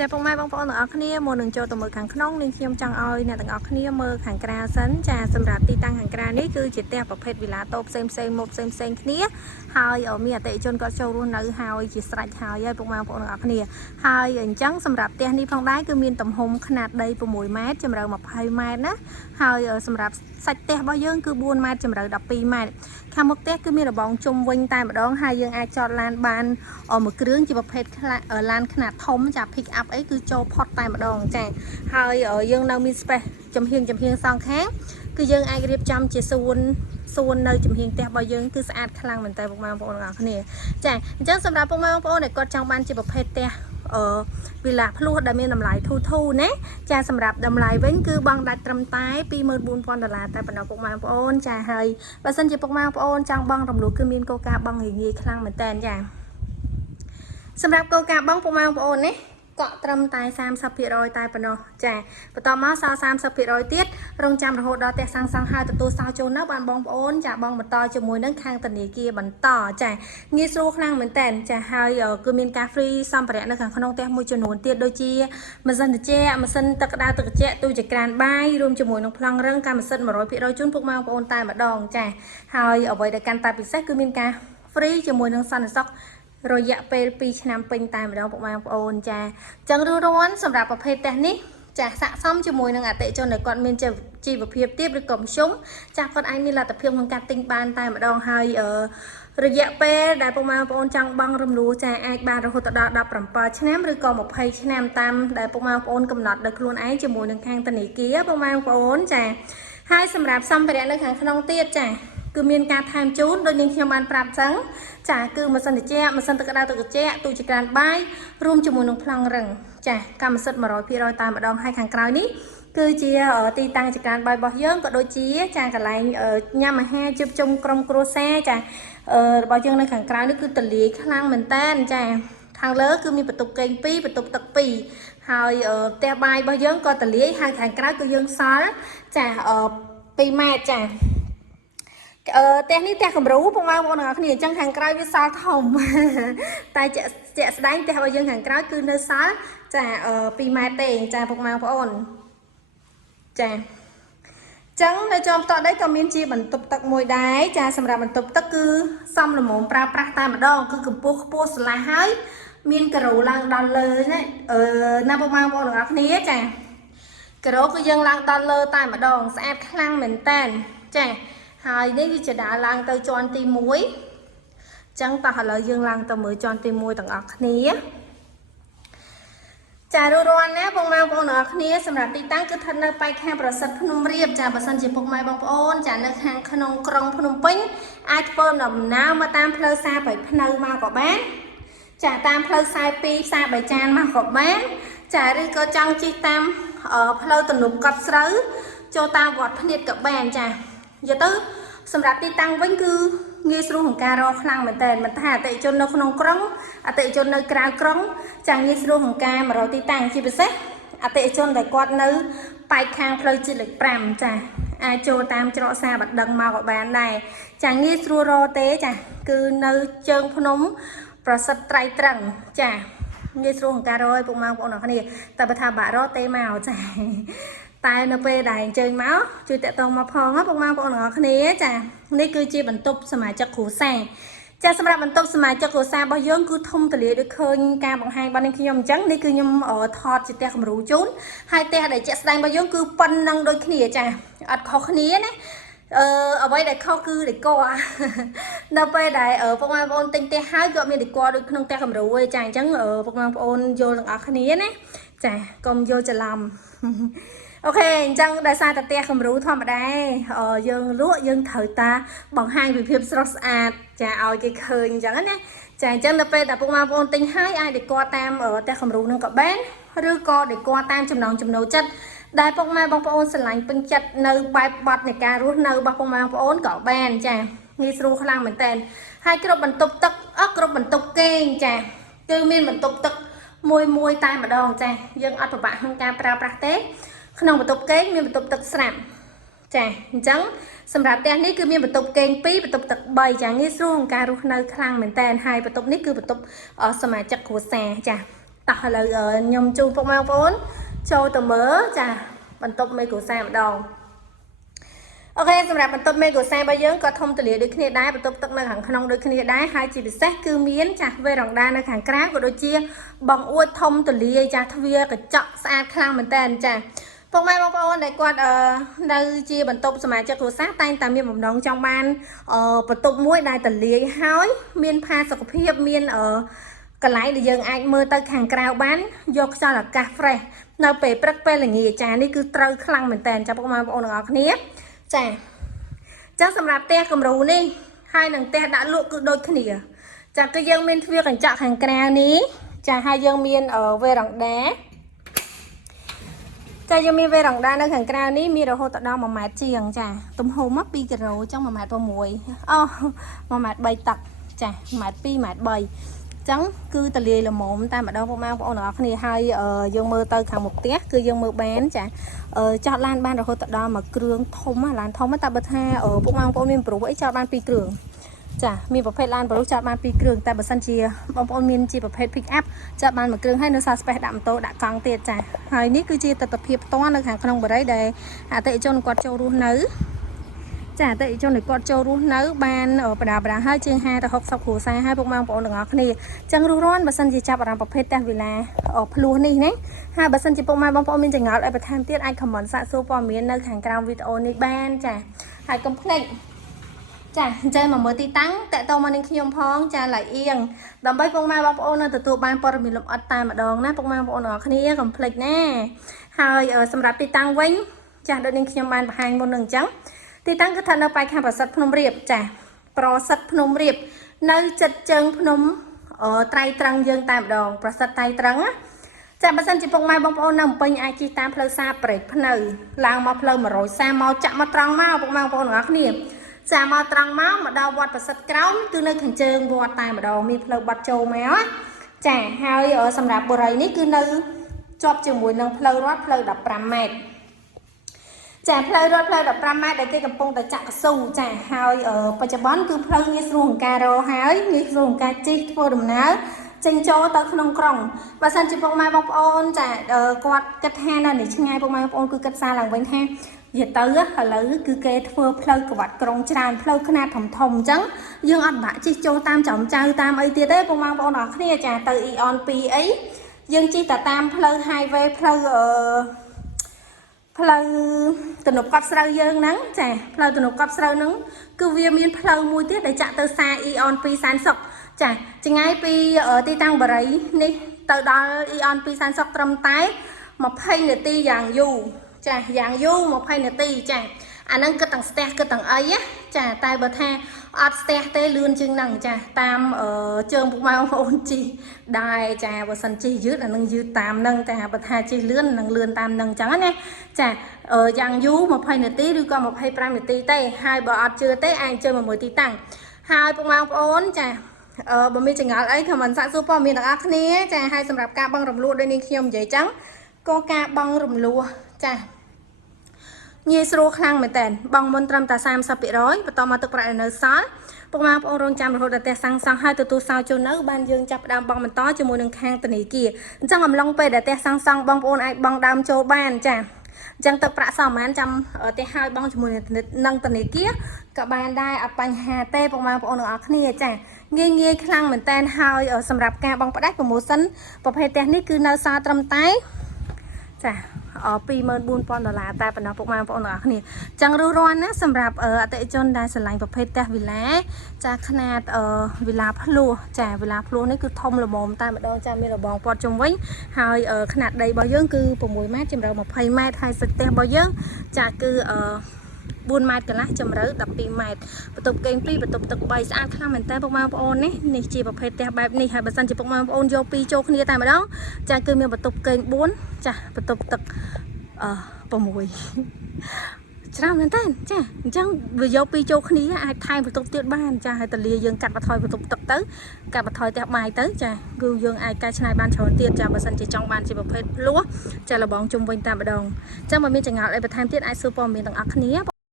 ចាពុកម៉ែបងប្អូនទាំងអស់គ្នាមុននឹងចូលទៅមើលខាងក្នុងនាងខ្ញុំចង់ឲ្យអ្នកទាំងអស់គ្នាមើលខាងក្រៅសិនចាសម្រាប់ទីតាំងខាងក្រៅនេះគឺជាផ្ទះប្រភេទវីឡាតូផ្សេងមកផ្សេងគ្នាហើយមានអតិថិជនគាត់ចូលរស់នៅហើយជាស្រេចហើយពុកម៉ែបងប្អូនទាំងអស់គ្នាហើយអញ្ចឹងសម្រាប់ផ្ទះនេះផងដែរគឺមានទំហំຂະຫນາດដី6ម៉ែត្រជម្រៅ20ម៉ែត្រណាហើយសម្រាប់សាច់ផ្ទះរបស់យើងគឺ4ម៉ែត្រជម្រៅ12ម៉ែត្រខាងមុខផ្ទះគឺមានរបងជុំវិញតែម្ដងហើយយើងអាចចតឡានបានមួយគ្រឿងជាប្រភេទឡានខ្នាតធំចា pick up អីគឺចូលផុតតែម្ដងចាហើយយើងនៅមាន space ចំហៀងសងខាងគឺយើងអាចរៀបចំជាសួននៅចំហៀងផ្ទះរបស់យើងគឺស្អាតខ្លាំងមែនតើពុកម៉ែបងប្អូនទាំងអស់គ្នាចាអញ្ចឹងសម្រាប់ពុកម៉ែបងប្អូនដែលគាត់ចង់បានជាប្រភេទផ្ទះវីឡាភ្លោះដែលមានតម្លៃធូរណាចាសម្រាប់តម្លៃវិញគឺបង់ដាច់ត្រឹមតែ$24,000តែប៉ុណ្ណោះពុកម៉ែបងប្អូនចាហើយបើសិនជាពុកម៉ែបងប្អូនចង់បង់រំលោះគឺមានកលការបង់ងាយខ្លាំងមែនតើចាសម្រាប់កលការបង់ពុកម៉ែបងប្អូនណាកក់ត្រឹមតែ30%តែប៉ុណ្ណោះចាបន្តមកសល់30%ទៀតរងចាំរហូតដល់ផ្ទះសាំងហើយទទួលសោចូលនៅបានបងប្អូនចាបងបន្តជាមួយនឹងខាងធនាគារបន្តចាងាយស្រួលខ្លាំងមែនតើចាហើយគឺមានការ free សម្ភារៈនៅខាងក្នុងផ្ទះមួយចំនួនទៀតដូចជាម៉ាស៊ីនត្រជាក់ម៉ាស៊ីនទឹកក្តៅទឹកត្រជាក់ទូចក្រានបាយរួមជាមួយនឹងប្លង់រឹងកម្មសិទ្ធិ100%ជូនពុកម៉ែបងប្អូនតែម្ដងចាហើយអ្វីដែលកាន់តែពិសេសគឺមានការ free ជាមួយនឹងសន្តិសុខរយៈពេល2ឆ្នាំពេញតែម្ដងពុកម៉ែបងប្អូនចាអញ្ចឹងរាន់សម្រាប់ប្រភេទផ្ទះនេះចាស័ក្តិសមជាមួយនឹងអតិថិជនដែលគាត់មានជីវភាពទាបឬក៏មធ្យមចាស់គាត់អាចមានលទ្ធភាពក្នុងការទិញបានតែម្ដងហើយរយៈពេលដែលពុកម៉ែបងប្អូនចង់បង់រំលោះចាអាចបានរហូតដល់17ឆ្នាំឬក៏20ឆ្នាំតាមដែលពុកម៉ែបងប្អូនកំណត់ដោយខ្លួនឯងជាមួយនឹងខាងធនាគារពុកម៉ែបងប្អូនចាហើយសម្រាប់សម្ភារៈនៅខាងក្នុងទៀតចាគឺមានការថែមជូនដោយនាងខ្ញុំបានប្រាប់ចឹងចាគឺម៉ាស៊ីនត្រជាក់ម៉ាស៊ីនទឹកក្តៅទឹកត្រជាក់ទូចក្រានបាយរួមជាមួយនឹងប្លង់រឹងចាកម្មសិទ្ធិ100%តែម្ដងហើយខាងក្រៅនេះគឺជាទីតាំងចក្រានបាយរបស់យើងក៏ដូចជាចាកន្លែងញ៉ាំអាហារជួបជុំក្រុមគ្រួសារចារបស់យើងនៅខាងក្រៅនេះគឺទលាយខ្លាំងមែនតើចាខាងលើគឺមានបន្ទប់គេង2បន្ទប់ទឹក2ហើយផ្ទះបាយរបស់យើងក៏ទលាយហើយខាងក្រៅគឺយើងសល់ចា2ម៉ែត្រចាផ្ទះនេះផ្ទះគំរូពុកម៉ែបងប្អូនទាំងអស់គ្នាអញ្ចឹងខាងក្រៅវាសល់ធំតែជាក់ស្ដែងផ្ទះរបស់យើងខាងក្រៅគឺនៅសល់ចា2ម៉ែត្រទេចាពុកម៉ែបងប្អូនចាចឹងនៅចំតដីក៏មានជាបន្ទប់ទឹកមួយដែរចាសម្រាប់បន្ទប់ទឹកគឺសំលមមប្រើប្រាស់តែម្ដងគឺកម្ពស់ខ្ពស់ស្រឡះហើយមានការ៉ូឡើងដល់លើណាពុកម៉ែបងប្អូនទាំងអស់គ្នាចាការ៉ូគឺយើងឡើងដល់លើតែម្ដងស្អាតខ្លាំងមែនតើចាហើយនេះគឺជាដើរឡើងទៅជាន់ទី1អញ្ចឹងតោះឥឡូវយើងឡើងទៅមើលជាន់ទី1ទាំងអស់គ្នាចារាន់ណាពុកម៉ែបងប្អូនទាំងអស់គ្នាសម្រាប់ទីតាំងគឺស្ថិតនៅប៉ែកខាងប្រសិទ្ធភ្នំរៀបចាបើសិនជាពុកម៉ែបងប្អូនចានៅខាងក្នុងក្រុងភ្នំពេញអាចធ្វើដំណើរមកតាមផ្លូវសារប្រៃភ្នៅមកក៏បានចាតាមផ្លូវខ្សែ2ផ្សារបាយចានមកក៏បានចាឬក៏ចង់ជិះតាមផ្លូវទំនប់កត់ស្រូវចូលតាមវត្តភ្នៀតក៏បានចានិយាយទៅសម្រាប់ទីតាំងវិញគឺងាយស្រួលក្នុងការរកខ្លាំងមែនតើមិនថាអតិថិជននៅក្នុងក្រុងអតិថិជននៅក្រៅក្រុងចាំងាយស្រួលក្នុងការមករកទីតាំងជាពិសេសអតិថិជនដែលគាត់នៅប៉ែកខាងផ្លូវជាតិលេខ5ចាអាចចូលតាមច្រកសារបដិងមកក៏បានដែរចាងាយស្រួលរកទេចាគឺនៅជើងភ្នំប្រសិទ្ធត្រៃត្រឹងចាងាយស្រួលក្នុងការរកឲ្យពុកម៉ែបងប្អូនអរគ្នាតែបើថាបាក់រកទេមកចាតែនៅពេលដែលអញ្ជើញមកជួយតាក់ទងមកផងពុកម៉ែបងប្អូនទាំងអស់គ្នាចានេះគឺជាបន្ទប់សមាជិកគ្រួសារចាសម្រាប់បន្ទប់សមាជិកគ្រួសាររបស់យើងគឺធំទូលាយដូចឃើញការបង្ហាញរបស់នាងខ្ញុំអញ្ចឹងនេះគឺខ្ញុំថតជាផ្ទះគំរូជូនហើយផ្ទះដែលជាក់ស្ដែងរបស់យើងគឺប៉ុណ្ណឹងដូចគ្នាចាអត់ខុសគ្នាណាអ្វីដែលខុសគឺដេកនៅពេលដែលពុកម៉ែបងប្អូនទិញផ្ទះហើយក៏មានដេកដូចក្នុងផ្ទះគំរូឯងចាអញ្ចឹងពុកម៉ែបងប្អូនយល់ទាំងអស់គ្នាណាចាកុំយល់ច្រឡំអូខេអញ្ចឹងដោយសារតែផ្ទះគំរូធម្មតាយើងលក់យើងត្រូវតាបង្ហាញពីភាពស្រស់ស្អាតចាឲ្យគេឃើញអញ្ចឹងណាចាអញ្ចឹងដល់ពេលតែពុកម៉ែបងប្អូនទិញហើយអាចដេកតាមផ្ទះគំរូនឹងក៏បានឬក៏ដេកតាមចំណង់ចំណូលចិត្តដែលពុកម៉ែបងប្អូនស្រឡាញ់ពេញចិត្តនៅបែបបទនៃការរស់នៅរបស់ពុកម៉ែបងប្អូនក៏បានចាងាយស្រួលខ្លាំងមែនតើហើយគ្រប់បន្ទប់ទឹកគ្រប់បន្ទប់គេងចាគឺមានបន្ទប់ទឹកមួយតែម្ដងចាយើងអត់ពិបាកក្នុងការប្រើប្រាស់ទេក្នុងបន្ទប់គេងមានបន្ទប់ទឹកស្រាប់ចាអញ្ចឹងសម្រាប់ផ្ទះនេះគឺមានបន្ទប់គេង2បន្ទប់ទឹក3ចាងាយស្រួលក្នុងការរស់នៅខ្លាំងមែនតើហើយបន្ទប់នេះគឺបន្ទប់សមាជិកគ្រួសារចា តោះឥឡូវខ្ញុំជូនពុកម៉ែបងប្អូនចូលទៅមើលចាបន្ទប់មេគ្រួសារម្ដងអូខេសម្រាប់បន្ទប់មេគ្រួសាររបស់យើងក៏ធំទូលាយដូចគ្នាដែរបន្ទប់ទឹកនៅខាងក្នុងដូចគ្នាដែរហើយជាពិសេសគឺមានចាស់វេរ៉ង់ដានៅខាងក្រៅក៏ដូចជាបងអួចធំទូលាយចាស់ទ្វារកញ្ចក់ស្អាតខ្លាំងមែនតើចាពុកម៉ែបងប្អូនដែលគាត់នៅជាបន្ទប់សមាជិកគ្រួសារតែងតែមានបំណងចង់បានបន្ទប់មួយដែលទូលាយហើយមានផាសុកភាពមានកន្លែងដែលយើងអាចមើលទៅខាងក្រៅបានយកខ្យល់អាកាស fresh នៅពេលព្រឹកពេលល្ងាចចានេះគឺត្រូវខ្លាំងមែនតើចាពុកម៉ែបងប្អូនទាំងអស់គ្នាចាចឹងសម្រាប់ផ្ទះគំរូនេះហើយនឹងផ្ទះដាក់លក់គឺដូចគ្នាចាគឺយើងមានទ្វារកញ្ចក់ខាងក្រៅនេះចាហើយយើងមានវេរ៉ង់ដាចាយើងមានវេរ៉ង់ដានៅខាងក្រៅនេះមានរហូតដល់1ម៉ែត្រជាងចាទំហំ2គីឡូចឹង1ម៉ែត្រ6អូ1ម៉ែត្រ3តឹកចា1ម៉ែត្រ2ម៉ែត្រ3ចឹងគឺតលាយល្មមតែម្ដងពុកម៉ែបងប្អូនទាំងអស់គ្នាហើយយើងមើលទៅខាងមុខផ្ទះគឺយើងមើលបានចាចតឡានបានរហូតដល់មួយគ្រឿងធំឡានធំតែបើថាពុកម៉ែបងប្អូនមានប្រុសអីចតបាន2គ្រឿងចាមានប្រភេទឡានប្រុសចតបាន2គ្រឿងតែបើសិនជាបងប្អូនមានជាប្រភេទ pick up ចតបានមួយគ្រឿងហើយនៅសារ space ដាក់ម៉ូតូដាក់កង់ទៀតចាហើយនេះគឺជាទិដ្ឋភាពផ្ទាល់នៅខាងក្នុងបរិយាដែលអតិថិជនគាត់ចូលរស់នៅចាអតិថិជនគាត់ចូលរស់នៅបានបដាហើយជាង50ទៅ60គ្រួសារហើយពុកម៉ែបងប្អូនទាំងអស់គ្នាចឹងរស់រាន់បើសិនជាចាប់អារម្មណ៍ប្រភេទផ្ទះវិឡាភ្លោះនេះណាហើយបើសិនជាពុកម៉ែបងប្អូនមានចង្អុលឲ្យបន្ថែមទៀតអាច comment សាកសួរព័ត៌មាននៅខាងក្រោមវីដេអូនេះបានចាហើយកុំភ្លេចចាអញ្ចឹងមកមើលទីតាំងតេតតមកនឹងខ្ញុំផងចាឡៃអៀងដើម្បីពុកម៉ែបងប្អូននឹងទទួលបានព័ត៌មានលម្អិតតែម្ដងណាពុកម៉ែបងប្អូនទាំងអស់គ្នាកុំភ្លេចណាហើយសម្រាប់ទីតាំងវិញចាដូចនឹងខ្ញុំបានបង្ហាញមុននឹងអញ្ចឹងទីតាំងគឺស្ថិតនៅប៉ែកខាងប្រាសាទភ្នំរាបចាប្រាសាទភ្នំរាបនៅចិត្តជើងភ្នំត្រៃត្រឹងយើងតែម្ដងប្រាសាទត្រៃត្រឹងណាចាបើសិនជាពុកម៉ែបងប្អូននៅភ្នំពេញអាចជិះតាមផ្លូវសារព្រែកភ្នៅឡើងមកផ្លូវ130មកចាក់មកត្រង់មកពុកម៉ែបងប្អូនទាំងអស់គ្នាចាមកត្រង់មកដល់វត្តប្រាសាទក្រោមគឺនៅខាងជើងវត្តតែម្ដងមានផ្លូវបាត់ចូលមកចាហើយសម្រាប់បុរីនេះគឺនៅជាប់ជាមួយនឹងផ្លូវរត់ផ្លូវ15ម៉ែត្រចាផ្លូវរត់ផ្លូវ15ម៉ែត្រដែលគេកំពុងតែចាក់កស៊ូចាហើយបច្ចុប្បន្នគឺផ្លូវងាយស្រួលក្នុងការរកហើយងាយស្រួលក្នុងការជិះធ្វើដំណើរចេញចូលទៅក្នុងក្រុងបើសិនជាពុកម៉ែបងប្អូនចាគាត់គិតថានៅនេះឆ្ងាយពុកម៉ែបងប្អូនគឺគិតសារឡើងវិញថានិយាយទៅឥឡូវគឺគេធ្វើផ្លូវក្បាត់ក្រុងច្រើនផ្លូវខ្នាតធំអញ្ចឹងយើងអត់បាក់ជិះចូលតាមចំចៅតាមអីទៀតទេពុកម៉ែបងប្អូនអរគ្នាចាទៅ Eon 2អីយើងជិះតែតាមផ្លូវ highway ផ្លូវទំនប់កប់ស្រូវយើងហ្នឹងចាផ្លូវទំនប់កប់ស្រូវហ្នឹងគឺវាមានផ្លូវមួយទៀតដែលចាក់ទៅសា Eon 2សានសុកចាចម្ងាយពីទីតាំងបរិយនេះទៅដល់ Eon 2សានសុកត្រឹមតែ20នាទីយ៉ាងយូរចាយ៉ាងយូរ20នាទីចាអាហ្នឹងគិតទាំងស្ទះគិតទាំងអីណាចាតែបើថាអត់ស្ទះទេលឿនជាងហ្នឹងចាតាមជើងពុកម៉ែបងប្អូនជីដែរចាបើសិនជីយឺតអានឹងយឺតតាមហ្នឹងតែបើថាជីលឿននឹងលឿនតាមហ្នឹងអញ្ចឹងណាចាយ៉ាងយូរ20នាទីឬក៏25នាទីទេហើយបើអត់ជឿទេអាចជើងមកមើលទីតាំងហើយពុកម៉ែបងប្អូនចាបើមានចង្អុលអីខមមិនសាកសួរព័ត៌មានទាំងអស់គ្នាចាហើយសម្រាប់ការបង់រំលោះដូចនេះខ្ញុំនិយាយចឹងក៏ការបង់រំលោះចាងាយស្រួលខ្លាំងមែនតើបងមុនត្រឹមតែ30%បន្តមកទឹកប្រាក់នៅសល់ពុកម៉ែបងប្អូនរងចាំរហូតដល់ផ្ទះសាំងសង់ហើយទទួលសោចូលនៅបានយើងចាប់ផ្ដើមបង់បន្តជាមួយនឹងខាងធនាគារអញ្ចឹងអំឡុងពេលដែលផ្ទះសាំងសង់បងប្អូនអាចបង់ដើមចូលបានចាអញ្ចឹងទឹកប្រាក់សល់ប្រហែលចាំផ្ទះហើយបង់ជាមួយនឹងធនាគារក៏បានដែរអត់បញ្ហាទេពុកម៉ែបងប្អូនទាំងអស់គ្នាចាងាយខ្លាំងមែនតើហើយសម្រាប់ការបង់ផ្ដាច់ promotion ប្រភេទផ្ទះនេះគឺនៅសល់ត្រឹមតែចា$24,000តែប៉ុណ្ណោះពុកម៉ែបងប្អូនទាំងអស់គ្នាចឹងរស់រាន់ណាសម្រាប់អតិថិជនដែលស្រឡាញ់ប្រភេទផ្ទះវិឡាចាខ្នាតវិឡាភ្លោះចាវិឡាភ្លោះនេះគឺធំល្មមតែម្ដងចាមានរបងព័ទ្ធជុំវិញហើយខ្នាតដីរបស់យើងគឺ6ម៉ែត្រជម្រៅ20ម៉ែត្រហើយសិតផ្ទះរបស់យើងចាគឺ4ម៉ែត្រកន្លះជម្រៅ12ម៉ែត្របន្ទប់គេង2បន្ទប់ទឹក3ស្អាតខ្លាំងមែនតើពុកម៉ែបងប្អូននេះជាប្រភេទផ្ទះបែបនេះហើយបើសិនជាពុកម៉ែបងប្អូនយក2ចូលគ្នាតែម្ដងចាគឺមានបន្ទប់គេង4ចាបន្ទប់ទឹក6ច្រើនមែនតើចាអញ្ចឹងវាយក2ចូលគ្នាអាចថែមបន្ទប់ទៀតបានចាហើយតលាយើងកាត់បន្ថយបន្ទប់ទឹកទៅកាត់បន្ថយផ្ទះបាយទៅចាគឺយើងអាចកែច្នៃបានច្រើនទៀតចាបើសិនជាចង់បានជាប្រភេទភ្លោះចាលបងជុំវិញតែម្ដងអញ្ចឹងបើមានចង្អុលអីបន្ថែមទៀតអាចសួរព័ត៌មានទាំងអស់គ្នា